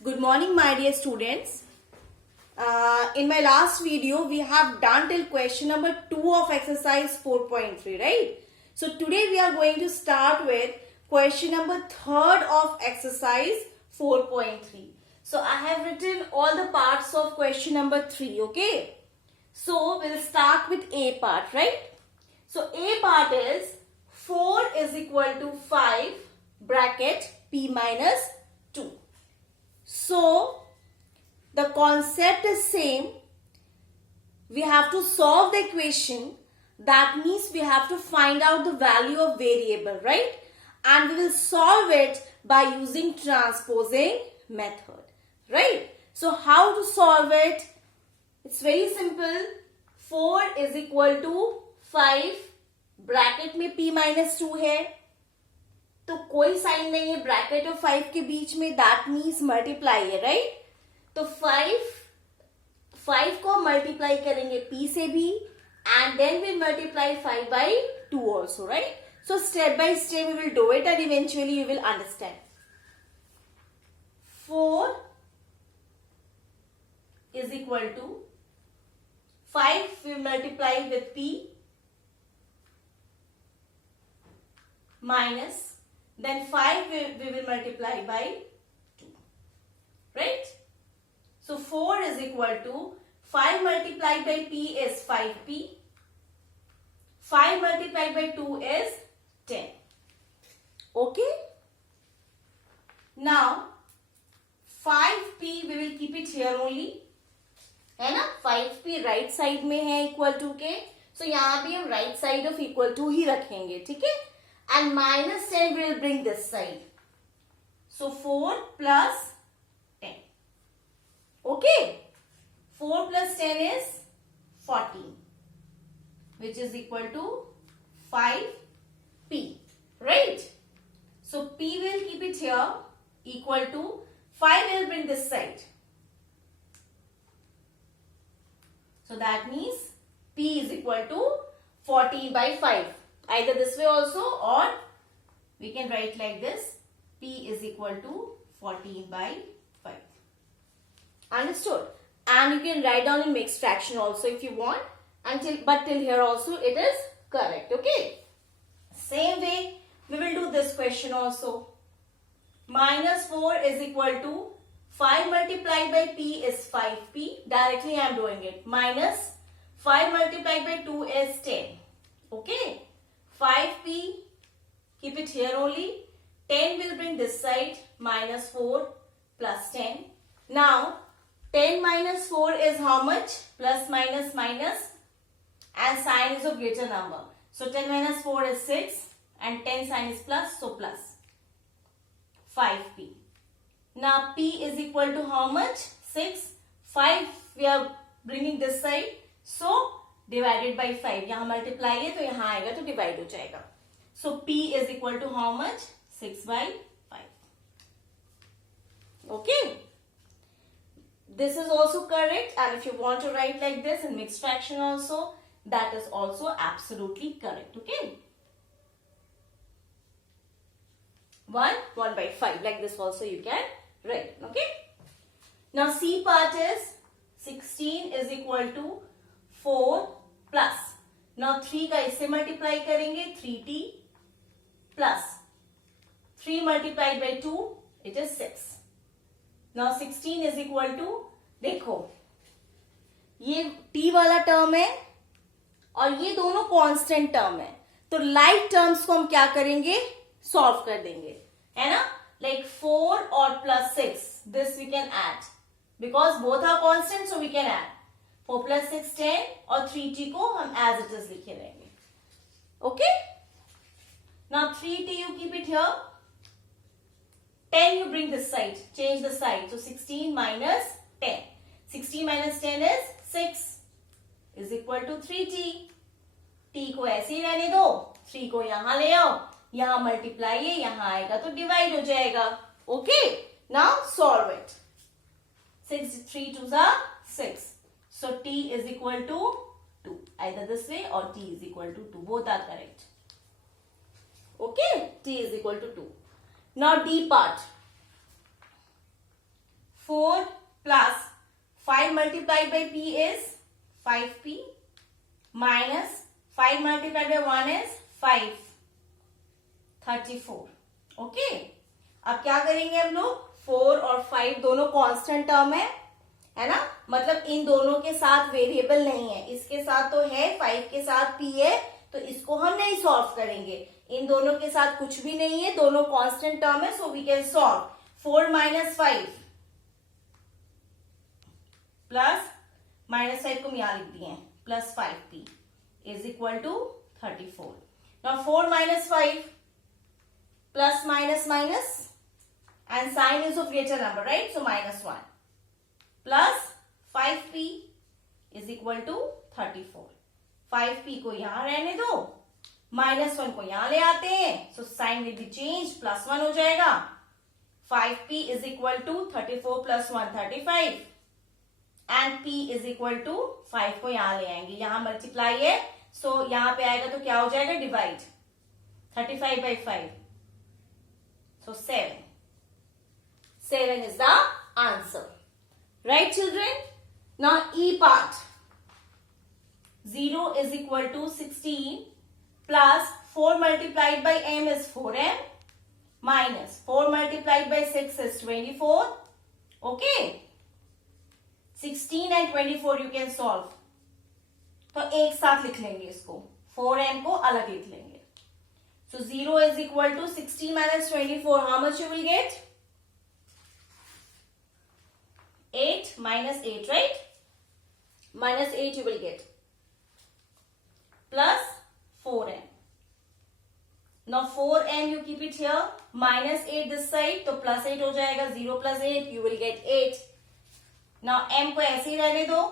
Good morning, my dear students. In my last video, we have done till question number 2 of exercise 4.3, right? So today we are going to start with question number 3rd of exercise 4.3. So I have written all the parts of question number 3, okay? So we'll start with A part, right? So A part is 4 is equal to 5 bracket P minus 2. So the concept is same. We have to solve the equation. That means we have to find out the value of variable, right? And we will solve it by using transposing method, right? So how to solve it? It's very simple. 4 is equal to 5 bracket में p minus 2 है तो कोई sign नहीं है bracket और 5 के बीच में, दैट मीन्स मल्टीप्लाई है, राइट? तो 5 को मल्टीप्लाई करेंगे p से भी and then will multiply 5 by 2 also, right? So step by step we will do it and eventually you will understand. 4 is equal to 5 we multiply with p minus then 5 we will multiply by 2, right? So 4 is equal to 5 multiplied by p is 5p, 5 multiplied by 2 is 10. Okay, now 5p we will keep it here only, है ना? 5p right side में है equal to के, सो यहां भी हम right side of equal to ही रखेंगे, ठीक है? And minus 10 will bring this side, so 4 plus 10. Okay, 4 plus 10 is 14 which is equal to 5p, right? So p will keep it here equal to 5 will bring this side. So that means p is equal to 14 by 5. Either this way also or we can write like this. P is equal to 14 by 5. Understood? And you can write down in mixed fraction also if you want. But till here also it is correct. Okay. Same way we will do this question also. Minus 4 is equal to 5 multiplied by p is 5p. Directly I am doing it. Minus 5 multiplied by 2 is 10. Okay. 5p, keep it here only. 10 will bring this side. Minus 4 plus 10. Now 10 minus 4 is how much? Plus minus minus. And sign is of greater number. So 10 minus 4 is 6. And 10 sign is plus. So plus 5p. Now p is equal to how much? 6. 5 we are bringing this side. So divided by 5. यहाँ multiply है तो यहाँ आएगा तो divide हो जाएगा. So p is equal to how much? 6 by 5. Okay. This is also correct, and if you want to write like this in mixed fraction also, that is also absolutely correct. Okay. 1 by 5 like this also you can write. Okay. Now C part is 16 is equal to 4 plus. Now 3 का इससे multiply करेंगे 3t plus 3 multiplied by 2 it is 6. Now 16 is equal to, देखो ये t वाला term है और ये दोनों कांस्टेंट टर्म है, तो लाइक टर्म्स को हम क्या करेंगे? सॉल्व कर देंगे, है ना? Like 4 or plus 6, this we can add because both are constant, so we can add 4 plus 6 10 और 3t को हम as it is लिखे रहेंगे. Okay. Now 3t you keep it here. 10 you bring this side, change the side. So 16 minus 10. 16 minus 10 is 6 is equal to 3t. t को ऐसे ही रहने दो, 3 को यहां ले आओ, यहां मल्टीप्लाई है, यहां आएगा तो डिवाइड हो जाएगा. Okay. Now solve it. 6 3 2 6. So t is equal to 2. Either this way or t is equal to 2. Both are correct. Okay. T is equal to 2. Now D part. multiplied by p is 5p minus 5 multiplied by 1 is 5, 34. Okay, अब क्या करेंगे हम लोग, 4 और 5 दोनों constant term है ना, मतलब इन दोनों के साथ वेरिएबल नहीं है, इसके साथ तो है, 5 के साथ p है, तो इसको हम नहीं सॉल्व करेंगे, इन दोनों के साथ कुछ भी नहीं है, दोनों कांस्टेंट टर्म है, so we can solve 4 minus 5 plus minus 5 को यहां लिख दिए plus 5p is equal to 34. Now 4 minus 5 plus minus minus and sign is of greater number, right, so minus 1 plus 5p is equal to 34. 5p को यहां रहने दो, minus 1 को यहां ले आते हैं, so sign will be change, plus 1 हो जाएगा. 5p is equal to 34 plus 1 35 and p is equal to 5 को यहां ले आएंगे, यहां मल्टीप्लाई है, सो यहां पे आएगा तो क्या हो जाएगा, divide 35 by 5, so 7 is the answer, right children. Now E part, 0 is equal to 16 plus 4 multiplied by m is 4m minus 4 multiplied by 6 is 24. Okay, 16 and 24 you can solve, तो एक साथ लिख लेंगे इसको, 4m को अलग लिख लेंगे. So 0 is equal to 16 minus 24, how much you will get? 8 minus 8, right? Minus 8 you will get. Plus 4m. Now 4m you keep it here, minus 8 this side, तो plus 8 हो जाएगा, 0 plus 8 you will get 8. Now m को ऐसे ही रहने दो,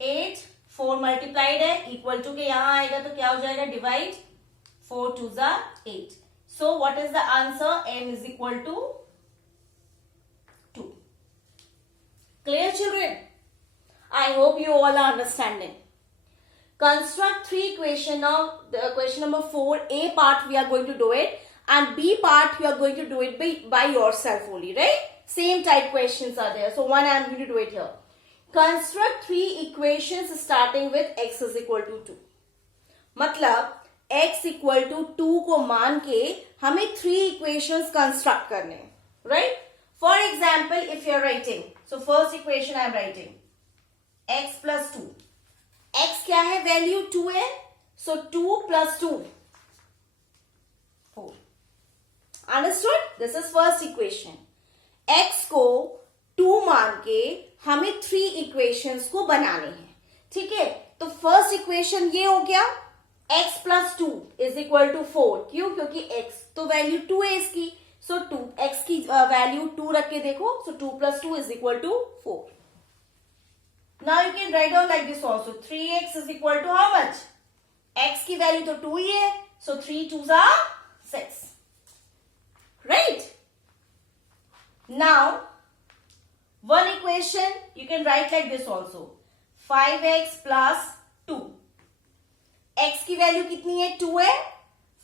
8 4 multiplied है, equal to के यहां आएगा तो क्या हो जाएगा, divide, 4 2s are 8. So what is the answer? m is equal to 2. Clear children? I hope you all are understanding. Construct 3 equation. Now the question number 4, A part we are going to do it, and B part you are going to do it by yourself only, right? Same type questions are there. So one I am going to do it here. Construct 3 equations starting with x is equal to 2. मतलब x equal to 2 को मान के हमें 3 equations construct करने, right? For example, if you are writing, so first equation I am writing x plus 2. x क्या है, value 2 है, so 2 plus 2 4. Understood? This is first equation. x को 2 मान के हमें 3 equations को बनाने हैं, ठीक है. तो फर्स्ट इक्वेशन ये हो गया, x plus 2 is equal to 4. क्यों? क्योंकि x तो वैल्यू 2 है इसकी, सो 2 x की वैल्यू 2 रख के देखो, सो 2 plus 2 is equal to 4. Now you can write down like this also, 3x is equal to how much, x की वैल्यू तो 2 ही है, so 3 2s are 6, right? Now one equation you can write like this also, 5x plus 2. x की value कितनी है, 2 है,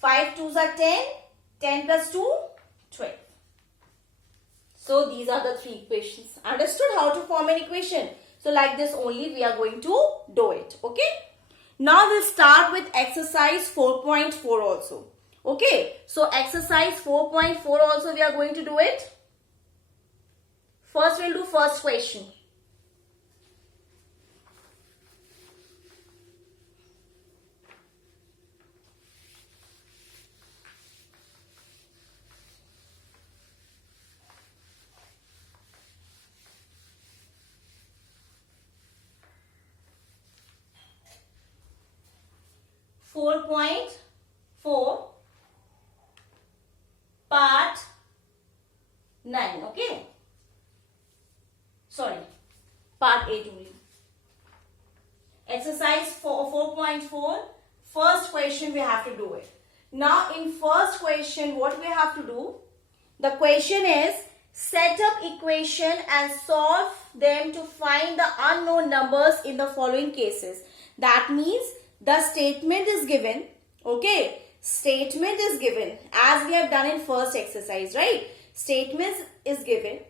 5 2s are 10, 10 plus 2 12. So these are the 3 equations. Understood how to form an equation? So like this only we are going to do it. Okay. Now we'll start with exercise 4.4 also. Okay. So exercise 4.4 also we are going to do it. First we'll do first question. Part 9, okay? Sorry, part 8 only. Exercise 4.4, first question we have to do it. Now in first question what we have to do, the question is set up equation and solve them to find the unknown numbers in the following cases. That means the statement is given, okay? Statement is given as we have done in first exercise, right? Statement is given,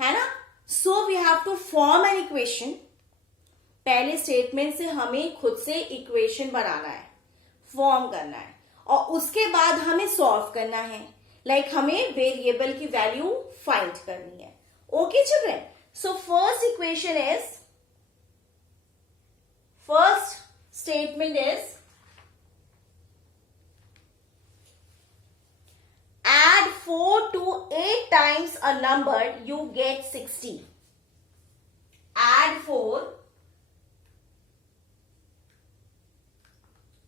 है ना? So we have to form an equation पहले statement से हमें खुद से equation बनाना है, form करना है, और उसके बाद हमें सॉल्व करना है. लाइक हमें वेरिएबल की वैल्यू फाइंड करनी है. Okay children, so first statement is add 4 to 8 times a number, you get 60. Add 4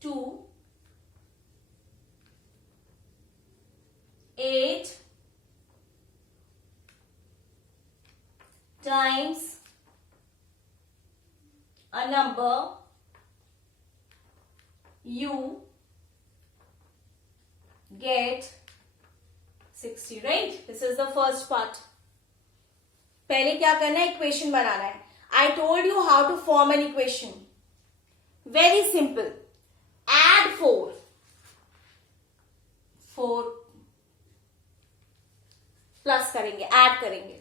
to 8 times a number, you get 60, right? This is the first part. पहले क्या करना है, इक्वेशन बनाना है. I told you how to form an equation. Very simple. Add 4 plus करेंगे, add करेंगे.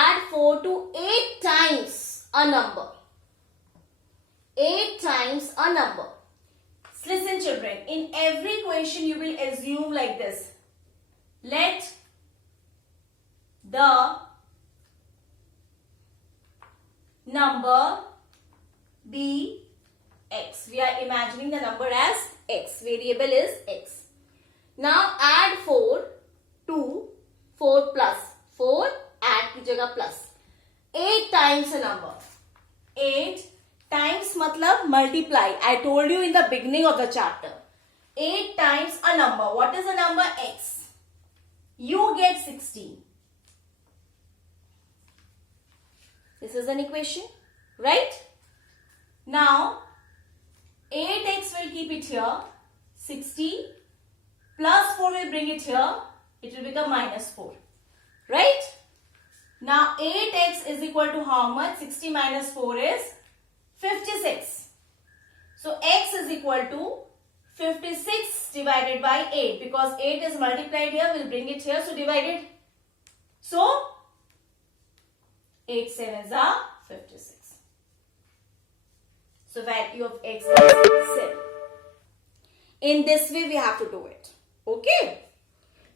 Add 4 to 8 times a number. 8 times a number. Listen children, in every equation you will assume like this. Let the number be x. We are imagining the number as x. Variable is x. Now add 4 to 4 plus 4, add की जगह plus 8 times a number. 8 times मतलब multiply. I told you in the beginning of the chapter. 8 times a number. What is the number? X. You get 60. This is an equation, right? Now 8x will keep it here, 60 plus 4 will bring it here, it will become minus 4, right? Now 8x is equal to how much? 60 minus 4 is 56. So x is equal to 56 divided by 8, because 8 is multiplied here, we'll bring it here, so divide it. So 8 7s are 56. So value of x is 7. In this way we have to do it. Okay.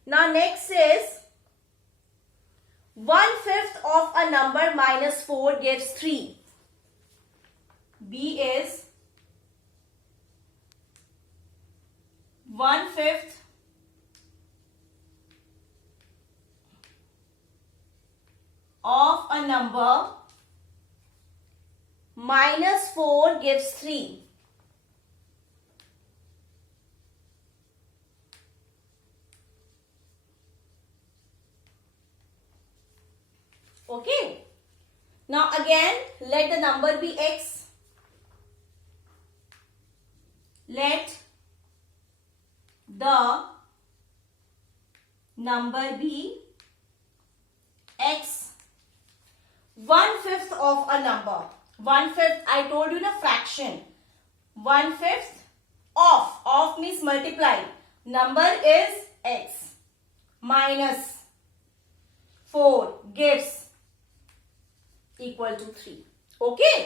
Now next is 1/5 of a number minus 4 gives 3. B is 1/5 of a number minus 4 gives 3. Okay. Now again, let the number be x. Let the number be x. 1/5 of a number. 1/5, I told you the fraction. 1/5 of. Of means multiply. Number is x. Minus 4 gives equal to 3. Okay.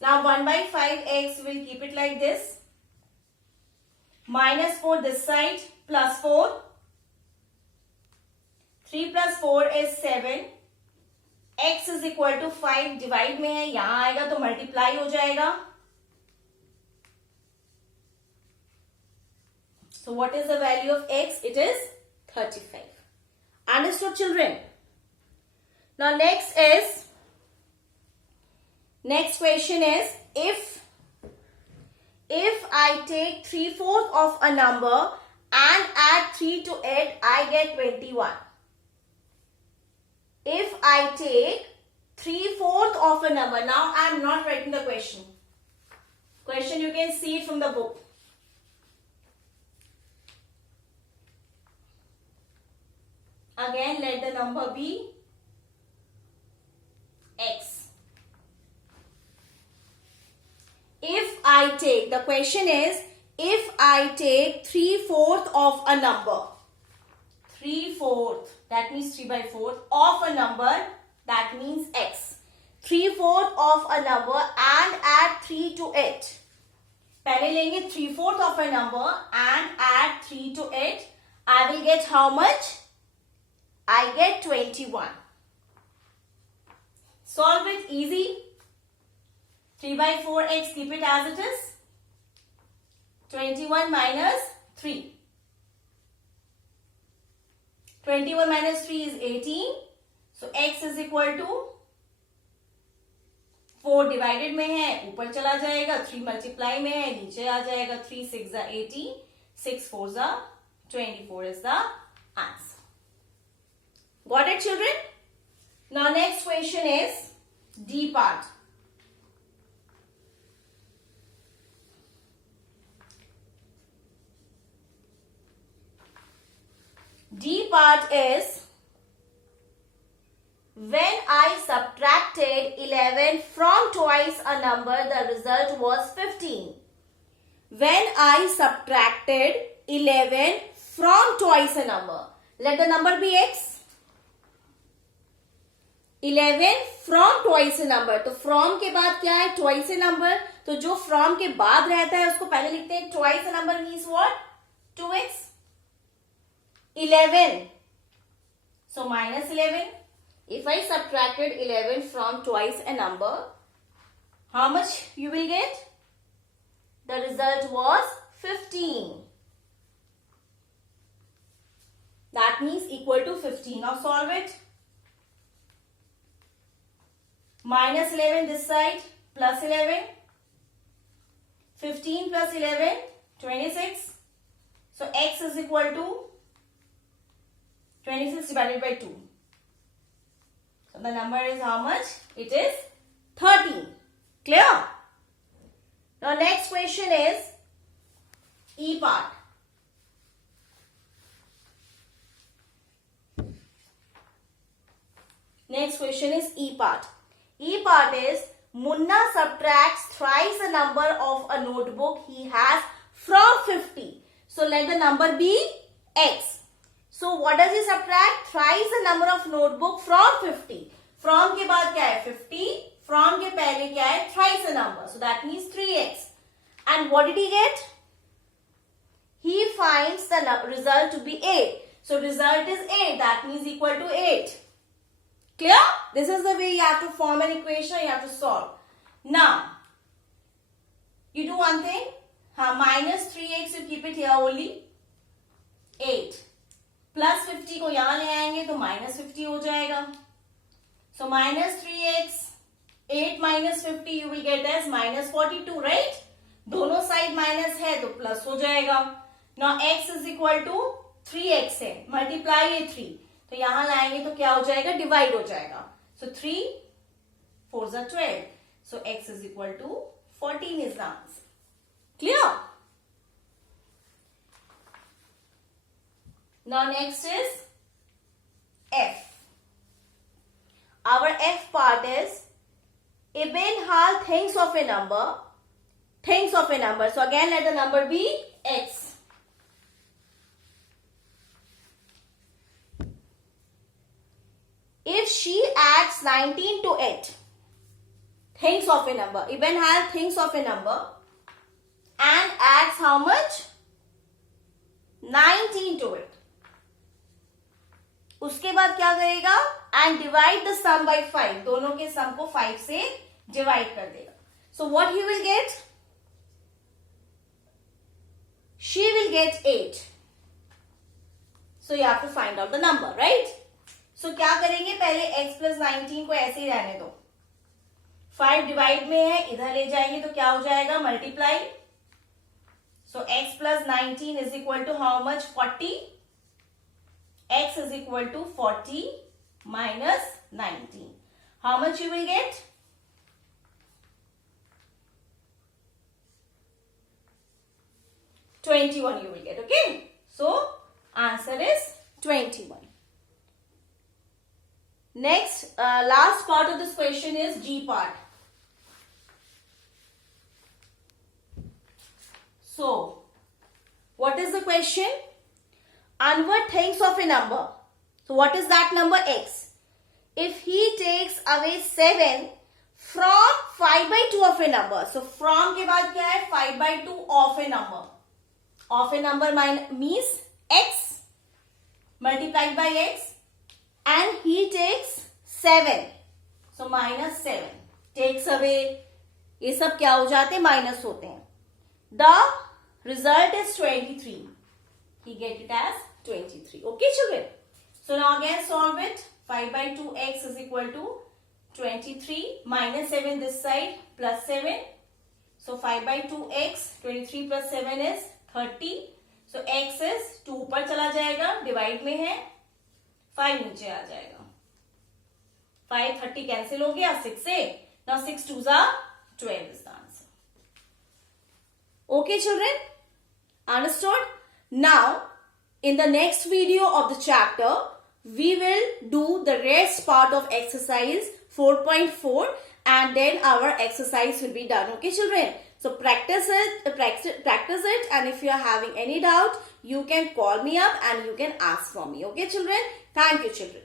Now 1/5x, we'll keep it like this. Minus 4 this side, plus 4. 3 plus 4 is 7. X is equal to 5. Divide में है, यहां आएगा तो multiply हो जाएगा. So what is the value of x? It is 35. Understood children? Now next question is, if I take 3/4 of a number and add 3 to it, I get 21. If I take 3/4 of a number, now I am not writing the question. Question you can see it from the book. Again, let the number be x. If I take, the question is, if I take 3/4 of a number, 3/4, that means 3/4 of a number, that means x. 3/4 of a number and add 3 to it. पहले लेंगे 3/4 of a number and add 3 to it. I will get how much? I get 21. Solve it easy. 3/4x, keep it as it is. 21 minus 3. 21 minus 3 is 18. So x is equal to 4 divided में है, ऊपर चला जाएगा, 3 multiply में है, नीचे आ जाएगा. 3 6 जा 18, 6 4 जा 24 is the answer. Got it, children? Now next question is D part. D part is when I subtracted 11 from twice a number, the result was 15. When I subtracted 11 from twice a number, let the number be x. 11 from twice a number, तो from के बाद क्या है? twice a number. तो जो from के बाद रहता है उसको पहले लिखते हैं. twice a number means what? 2x. 11. So minus 11. If I subtracted 11 from twice a number, how much you will get? The result was 15. That means equal to 15. Now solve it. Minus 11 this side, plus 11. 15 plus 11, 26. So x is equal to 26 divided by 2. So the number is how much? It is 13. Clear? Now next question is E part. Next question is E part. E part is Munna subtracts thrice the number of a notebook he has from 50. So let the number be x. So what does he subtract? Thrice the number of notebook from 50. From के बाद क्या है? 50. From के पहले क्या है? Thrice the number. So that means 3x. And what did he get? He finds the result to be 8. So result is 8. That means equal to 8. Clear? This is the way you have to form an equation. You have to solve. Now, you do one thing. Minus 3x, you keep it here only. 8. Plus 50 को यहाँ ले आएंगे तो minus 50 हो जाएगा. So minus 3x, 8 minus 50 you will get as minus 42, right? दोनों side minus है तो प्लस हो जाएगा. Now x is equal to 3x है, मल्टीप्लाई है 3, तो यहाँ लाएंगे तो क्या हो जाएगा? डिवाइड हो जाएगा. So 3 4 is 12. So x is equal to 14 is the answer. Clear? Now next is F. Our F part is Ibn Hal thinks of a number. So again let the number be x. If she adds 19 to it, thinks of a number. Ibn Hal thinks of a number and adds how much? 19 to it. उसके बाद क्या करेगा? And divide the sum by 5. दोनों के सम को 5 से divide कर देगा. So what he will get? She will get 8. So you have to find out the number, right? So क्या करेंगे? पहले x plus 19 को ऐसे ही रहने दो. 5 डिवाइड में है, इधर ले जाएंगे तो क्या हो जाएगा? Multiply. So x plus 19 is equal to how much? 40. X is equal to 40 minus 19. How much you will get? $21 you will get, okay? So, answer is 21. Next, last part of this question is G part. So, what is the question? Anwar thinks of a number. So what is that number? X. If he takes away 7 from 5/2 of a number. So from के बाद क्या है? 5/2 of a number. Of a number means x multiplied by x, and he takes 7. So -7 takes away. ये सब क्या हो जाते हैं? माइनस होते हैं. The result is 23. He get it as 23. Okay, children. So now again solve it. 5/2 x is equal to 23 minus 7 this side plus 7. So 5/2 x, 23 plus 7 is 30. So x is 2 ऊपर चला जाएगा, डिवाइड में है, 5 नीचे आ जाएगा. 5 30 cancel हो गया 6 से. Now 6 2s are 12 is the answer. Okay, children? Understood? Now, in the next video of the chapter, we will do the rest part of exercise 4.4, and then our exercise will be done. Okay, children? So practice it, and if you are having any doubt, you can call me up and you can ask for me. Okay, children? Thank you, children.